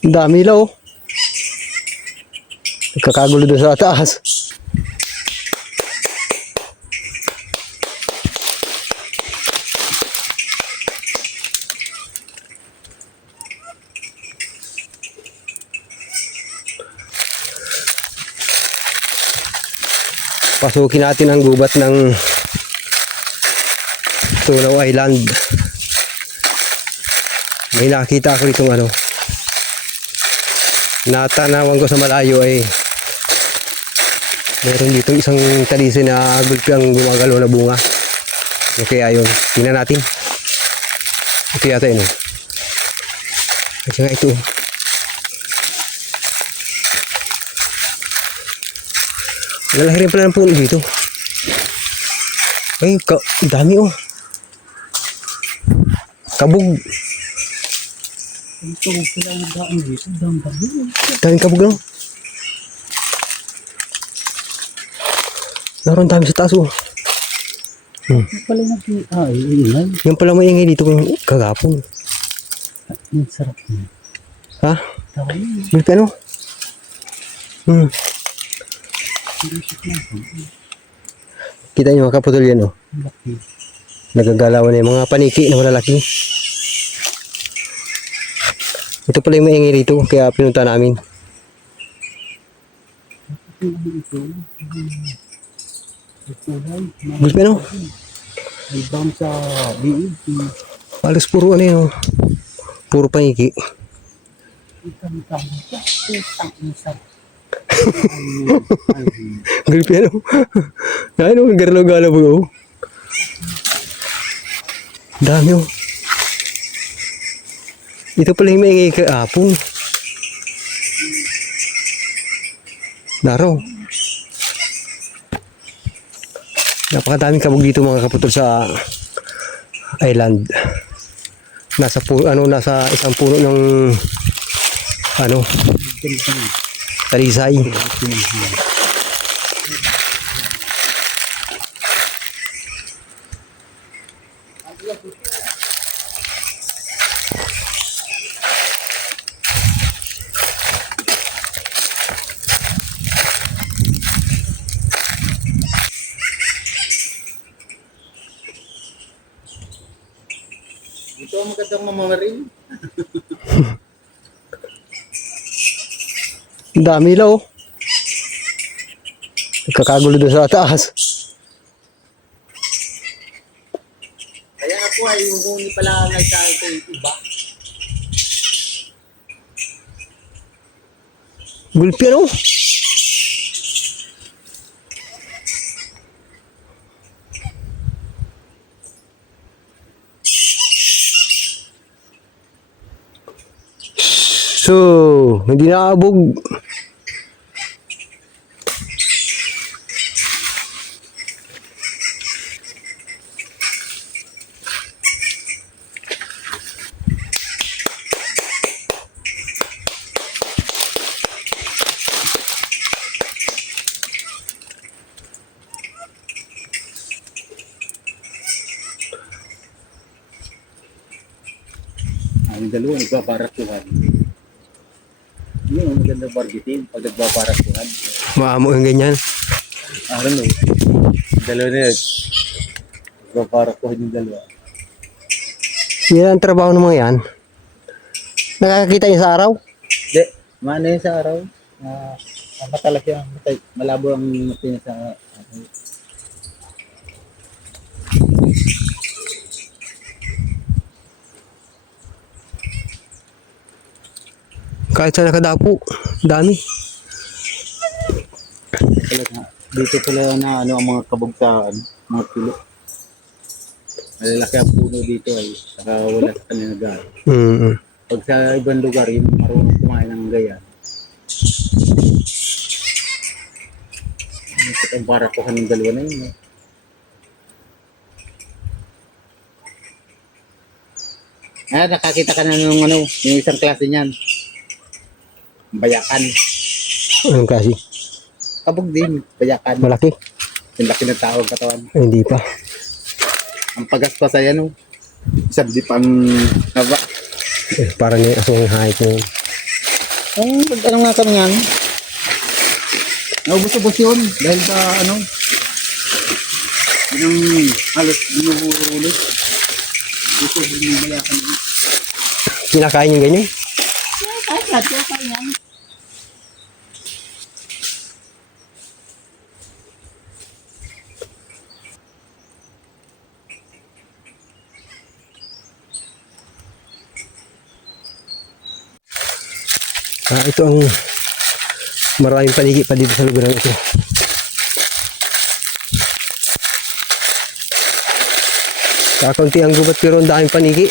Ang dami ilaw. Kakagulo doon sa taas. Pasukin natin ang gubat ng Tunaw Island. May nakita ako itong ano. Natanawan ko sa malayo ay meron dito isang talisi na gulpi ang gumagalaw na bunga. Okay, ayun. Tingnan natin. Ito yata yun. At saka ito. Lalaki rin pala ng puno dito. Ay, dami oh. Kabog. Ito sila ang daan dito. Daming kabog lang. Naroon dami sa taas oh. Pala ingay. Yan pala maingay dito kung kagapon. Ang sarap niya. Ha? Dami. Gulpi ano? Kita nyo mga kaputol yan oh. Laki. Nagagalawan na yung mga paniki na malalaki. Ito pala yung maingay dito kaya pinunta namin. Gulpi ano? May bam sa biig. Alas puro ano yun oh. Puro paniki. Gulpi ano? Ano ang garlaw-galaw oh. Dami oh. Ito pala yung maingay kaapon. Daraw. Napakadaming kabog dito mga kaputol sa island. Nasa isang puno ng talisay. Ito ang magandang mamamarin. Ang dami ilaw. Kakagulo doon sa taas. Kaya ako ay huni pala ngay sa iba. Gulpi ano? So, hindi nakaabog. Ang dalawa nagbabaratuhan. Yun ang maganda barbitin pag nagbabaratuhan. Maamo yung ganyan. Ano? Dalawa na yun. Nagbabaratuhan yung dalawa. Yan ang trabaho ng mga yan. Nakakakita niya sa araw? Hindi. Maano yun sa araw? Matalas yan. Malabo ang mata niya sa araw. Kahit sa nakadapo. Dami. Dito pala na ano ang mga kabugtaan, mga pulo. Malalaki ang puno dito ay saka wala sa kanila gaya. Pag sa ibang lugar, yung marunong kumain ng gaya. Ang barakuhan ng dalawa na yun. Nakakita ka na nung yung isang klase niyan. Bayakan. Anong klase? Kabog din, bayakan. Malaki? Yung laki ng tao ang katawan. Ay, hindi pa. Ang pagaspas ay isang di pang haba. Parang yung asong hahit mo. Ang ano nga kami yan. Naubos-ubos yun. Dahil sa ano. Yung halos binuhulog. Dito, binibayakan yun. Kinakain yung ganyan? Kaya yan. Ito ang maraming paniki pa dito sa lugar ng ito. Kakaunti ang gubat pero ang daming paniki.